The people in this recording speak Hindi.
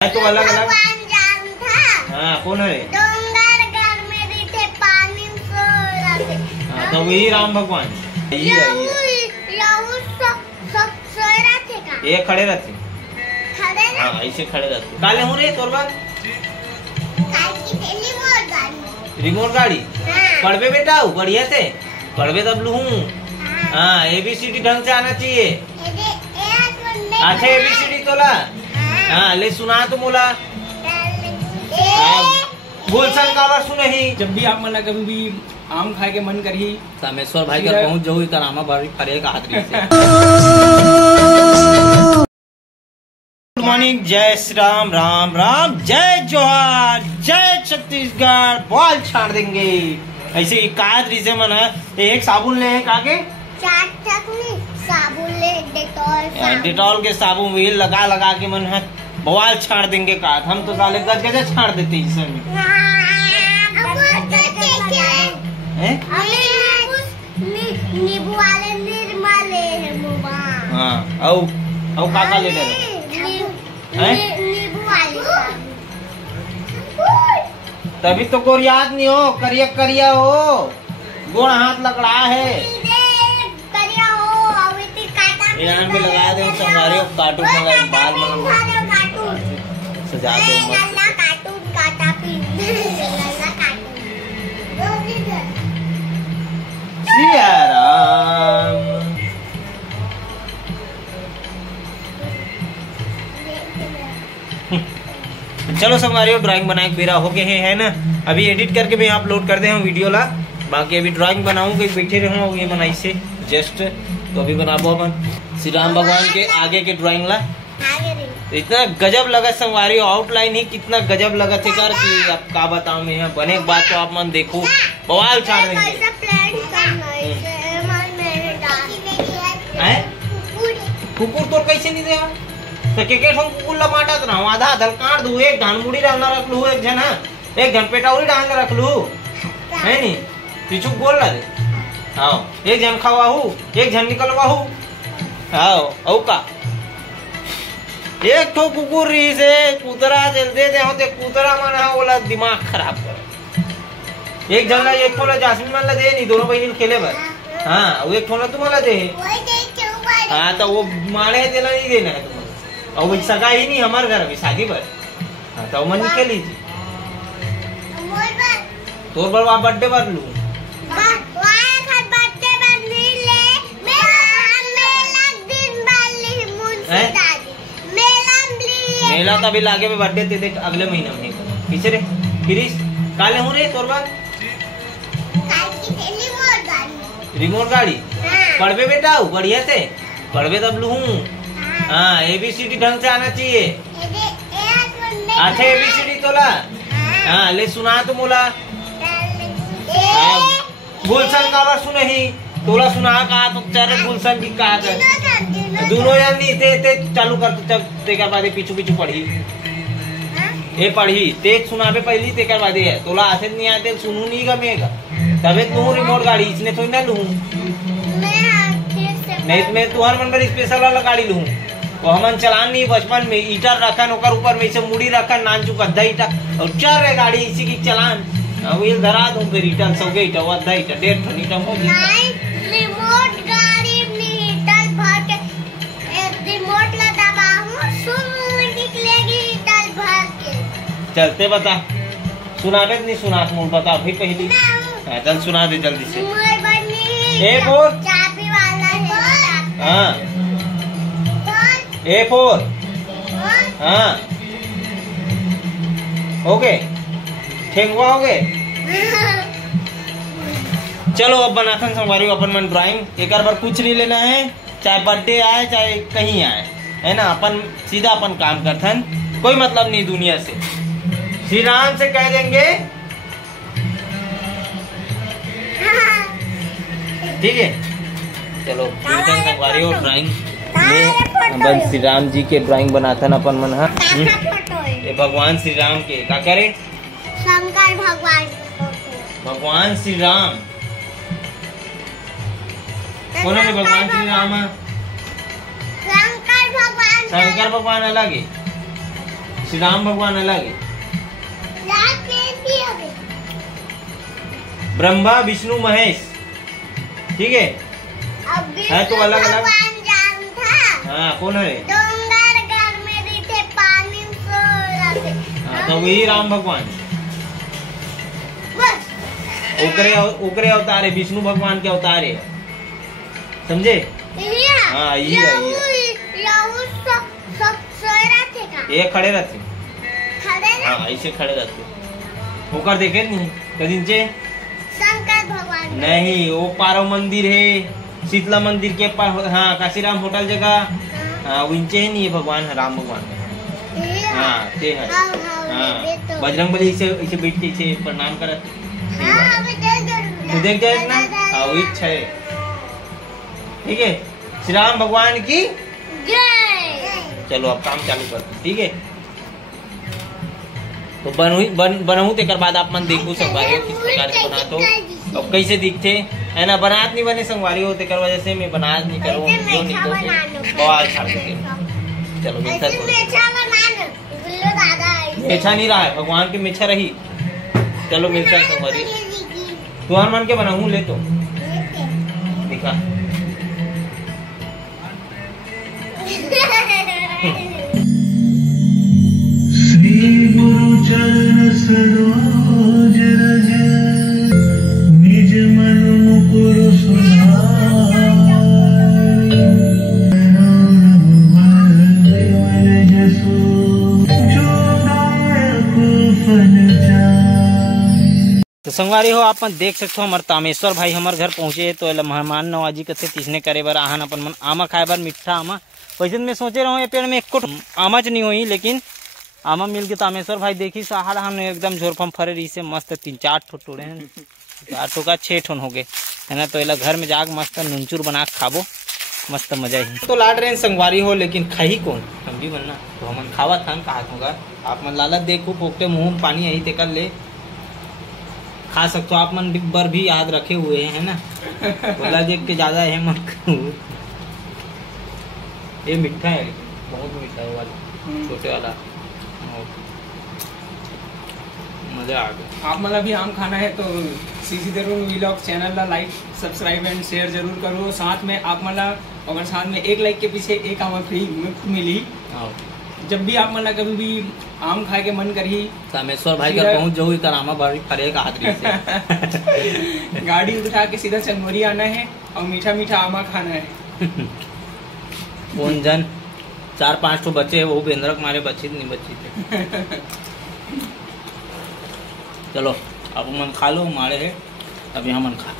तो अलग अलग भगवान जान था। हाँ कौन है? डोंगर घर में थे, पानी में सो रहे थे। हाँ तो वही राम भगवान सो रहे थे का? ये खड़े रहते। खड़े ना? हाँ ऐसे खड़े रहते। काले हो रहे तोर बात रिमोट गाड़ी पढ़वे बेटा बढ़िया से पढ़वे तब लू। हाँ ABCD ढंग से आना चाहिए। अच्छा ABCD तोला हाँ ले सुना तो मोला बोल सन का बार सुनही। जब भी आप मन कभी भी आम खाए के मन करही रामेश्वर भाई का पहुंच जाऊ इतना रामा भरी फरे का हाथ से। गुड मॉर्निंग, जय श्री राम, राम राम, जय जोहार, जय छत्तीसगढ़। बॉल छाड़ देंगे ऐसे एकादरी से मन है। एक साबुन ले काके साबुन ले डेटॉल के साबुन व्हील लगा लगा के मन है बवाल छाड़ देंगे का। हम तो साले गज गज छाड़ देते इसमें। नींबू वाले निर्मल है। हाँ औ काका ले हैं नींबू वाले तभी तो कोई याद नहीं हो। करिया करिया हो गोड़ हाथ लकड़ा है। में लगा दे संगारे कार्टून में बाल सजा दो चलो संगारियों ड्राइंग बनाए मेरा हो गए है ना। अभी एडिट करके मैं अपलोड कर दे हम वीडियो ला। बाकी अभी ड्राइंग बनाऊं कहीं बैठे रहूं ये बनाई से जस्ट तो अभी बनाबो अपन श्री राम भगवान के आगे के ड्राइंग ला। इतना गजब लगा संगवारी आउटलाइन ही कितना गजब लगा थे कर कि अब का बताऊं मैं। बने एक बात तो आप मन देखो बवाल छाड़ देंगे। कुकुर तो कैसे नहीं देगा तो के हम कुकुर ला माटत रहा आधा आधा काट दू। एक घन मुड़ी डालना रख लू एक जन है एक घन पेटाउरी डालना रख लू है नी पीछू बोल रहा दे। हाँ एक जन खवाहू एक जन निकलवाहू। हाँ औ का एक ठो कुकुर रही से कुतरा दे दे होते कुतरा मन है बोला दिमाग खराब कर। एक जन ला एक ठो ला जासमीन मन ला दे नहीं दोनों बहन खेले बर। हाँ वो एक ठो ला तुम ला दे। हाँ तो वो माने देना नहीं देना है तुम्हें और वो सगा ही नहीं हमारे घर में शादी पर। हाँ तो मन खेली थी तोर पर वहाँ बर्थडे पर लू। मेला तो अभी लागे में बर्थडे ते देख अगले महीने में पीछे रे फिरिस काले हो रे तोर बात रिमोट गाड़ी पढ़वे बेटा बढ़िया से पढ़वे तब लू। हाँ ABCD ढंग से आना चाहिए। अच्छा ABCD तोला हाँ ले सुना तो मोला गुलशन का बार सुनही तोला सुना कहा तो चार गुलशन की कहा था दोनों यार नहीं थे चालू कर तब तेकर बाद पीछू पीछू पढ़ी ये पढ़ी ते सुना पे पहली तेकर बाद है तोला आते नहीं आते सुनू नहीं गमेगा तबे तू रिमोट गाड़ी इसने थोड़ी ना लू नहीं तो मैं तुम्हारे मन पर स्पेशल वाला गाड़ी लू। तो हमन चलान नहीं बचपन में ईटा रखन ओकर ऊपर में से मुड़ी रखन नान चुका अद्धा ईटा और चल रहे गाड़ी इसी की चलान वो धरा दूं फिर ईटा सौ गई ईटा अद्धा ईटा 1.5 ईटा हो गई। रिमोट गाड़ी में ईटा भर के रिमोट ला दबाऊं सुन निकलेगी ईटा भर के। चलते बता सुनावे नहीं सुना मोल बता भाई पहली चल सुना दे जल्दी से। A4 चाबी वाला है। हाँ A4 हाँ हो गए ठेंगवा हो गए। चलो अब बनाथन संगवारी अपन मन ड्राइंग एक बार कुछ नहीं लेना है चाहे बर्थडे आए चाहे कहीं आए है ना। अपन सीधा अपन काम करथन कोई मतलब नहीं दुनिया से। श्री राम से कह देंगे ठीक है। चलो संगवारी और ड्राइंग में श्री राम जी के ड्राइंग बनाथन अपन मन है। ये भगवान श्री राम के क्या करे शंकर भगवान श्री राम कौन है भगवान श्री राम? शंकर भगवान अलग है श्री राम भगवान अलग है, लाल पेन भी अभी ब्रह्मा विष्णु महेश, ठीक है। अभी है तो अलग अलग। भगवान जान था। हाँ कौन है? डोंगर घर में रहते पानी सो रहते। हाँ, तो वही राम भगवान बस ओकरे अवतार है, विष्णु भगवान के अवतार है, समझे? हाँ, यही है, सोए रहते का? ये खड़े रहते, खड़े ना? हाँ ऐसे खड़े रहते। होकर देखे नहीं कदिन से? शंकर भगवान नहीं, वो पारव मंदिर है, शीतला मंदिर के पास, हाँ काशीराम होटल जगह, हाँ उनचे है नहीं, ये भगवान है, राम भगवान है। हाँ ते है। हाँ बजरंगबली इसे इसे बैठ के इसे प्रणाम करत। तू देख जाए ना, हाँ वही इच्छा है, ठीक है। श्री राम भगवान की जय। चलो अब काम चालू करते, ठीक है। तो बनहू तेकर बाद आप मन देखू संगवारी हो किस प्रकार से बना, तो अब कैसे दिखते है ना, बनात नहीं बने संगवारी हो, तेकर वजह से मैं बनात नहीं करूँ, वीडियो नहीं तो बवाल छाड़ देते। चलो मेछा मेछा नहीं रहा है, भगवान की मेछा रही। चलो मिलता है संगवारी, तुहार मन के बनाऊ ले तो दिखा। श्री गुरु चरण सरोज रज, निज मन मुकुर सुधारि, रघुबर जसु जो दायक फल चारि। तो संगवारी हो आप देख सकते हो, हमारे तामेश्वर भाई हमारे घर पहुंचे, तो मेहमान नवाजी कथे तीसने करे बर आहन अपन मन आमा खाए बर, मिठा आमा। वैसे मैं सोचे रहा हूँ ये पेड़ में एक आमा च नहीं हुई, लेकिन आमा मिल के तामेश्वर भाई देखी सहार हम एकदम झोरफम फरे रही से मस्त 3-4 ठो टोड़े हैं, 4 ठो का 6 ठोन हो गए है ना। तो एला घर में जाग मस्त नुनचूर बना के खाबो, मस्त मजा ही। तो लाड रहे संगवारी हो, लेकिन खाही कौन? हम भी बनना तो हम खावा था कहा होगा। आप मन लालत देखो पोकटे मुँह में पानी आई ते कर ले खा सकते हो, आप मन बर भी याद रखे हुए है ना। बोला देख के ज्यादा है मत। ये मीठा है, बहुत मीठा है वाला, छोटे वाला, मजा आ गया। आप मतलब भी आम खाना है तो सीसी तरुण व्लॉग चैनल ला लाइक सब्सक्राइब एंड शेयर जरूर करो। साथ में आप मतलब अगर साथ में 1 लाइक के पीछे 1 आम फ्री मुफ्त मिली। जब भी आप मतलब कभी भी आम खाए के मन करी, तामेश्वर भाई का पहुंच जाओ, इतना आमा भरी फरेगा हाथरी से। गाड़ी उठा के सीधा चंगोरी आना है और मीठा मीठा आमा खाना है। कौन जन 4-5 तो बच्चे है, वो बेंद्रक मारे बच्चे नहीं बच्चे थे। चलो अब मन खा लो, मारे है अभी हम मन खा।